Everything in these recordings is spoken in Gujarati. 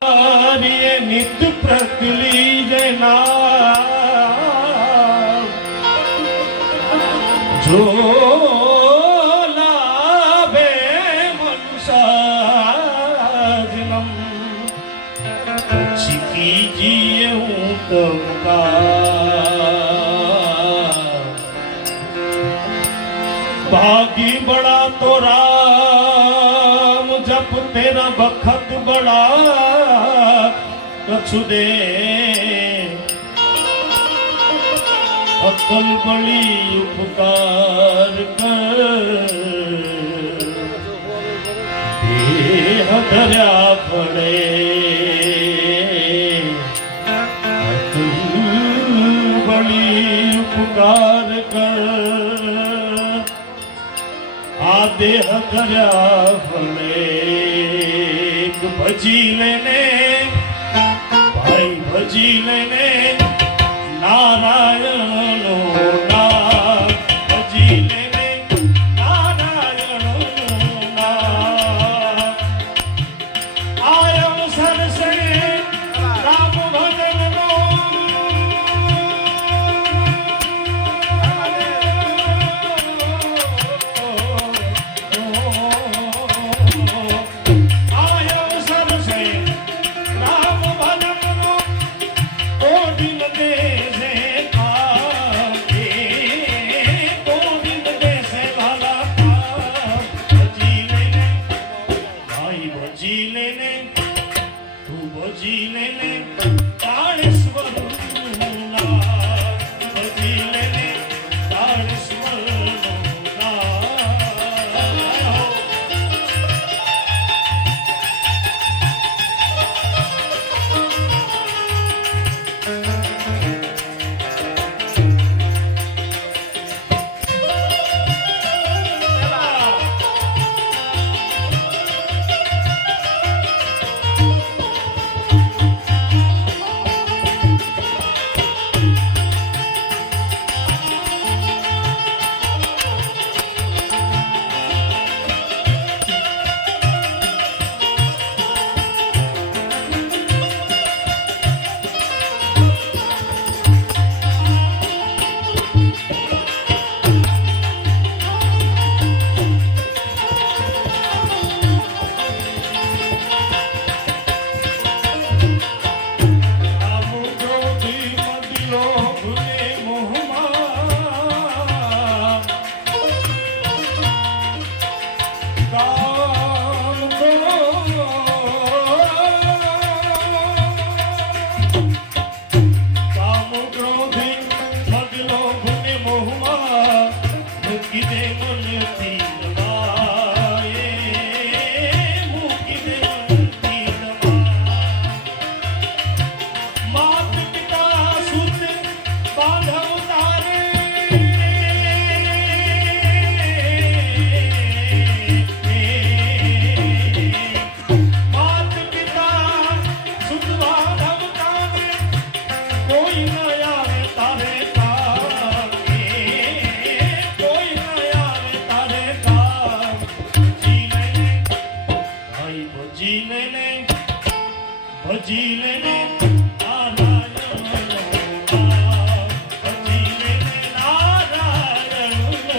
નિત પ્રકલી જના જો લાભે મનસાજનમ પછી કીજીએ હું તમકા भागी बड़ा तो राम जप तेरा बखत बड़ा कछु दे अकल बड़ी उपकार कर देह धर्या पड़े अकल बड़ी उपकार कर आ देह કર્યા ભલે ભજી લેને ભાઈ ભજી લેને નારાયણનો નામ ભજી લેને નારાયણનો નામ આયો સરસે રામ ભજનનો ભજી લેને નારાયણનો નામ ભજી લેને નારાયણનો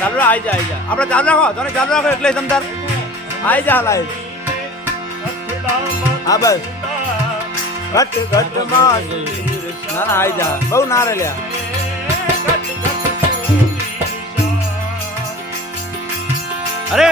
ચાલુ આવી જા આપણે ચાલુ રાખો તને ચાલુ રાખો એટલે તમતાર આવી જા લાઈવ હા બસ ઘટ ઘટ માં ના ના આવી જા બહુ ના રે લ્યા અરે